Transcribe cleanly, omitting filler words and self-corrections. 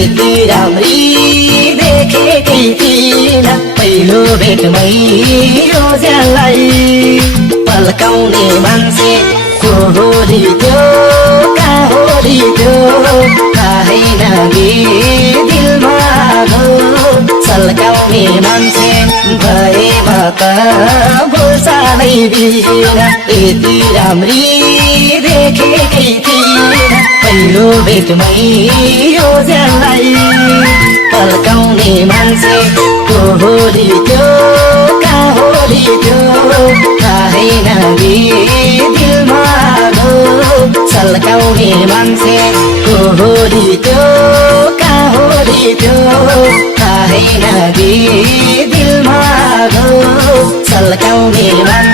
यति राम्री देखेकै थिइन पहिलो भेटमै रोजेलाई पल्काउने मान्छे को होली त्यो का होली त्यो थाहै नगे दिलमा आगो सल्काउने मान्छे भएमा त बोल्छालै बिना यति राम्री देखेकै थिइन पहिलो भेटमै रोजेलाई पल्काउने मान्छे को होली त्यो का होली त्यो थाहै नगे दिलमा आगो सल्काउने मान्छे को होली त्यो का होली त्यो थाहै नगे दिलमा आगो सल्काउने मान्छे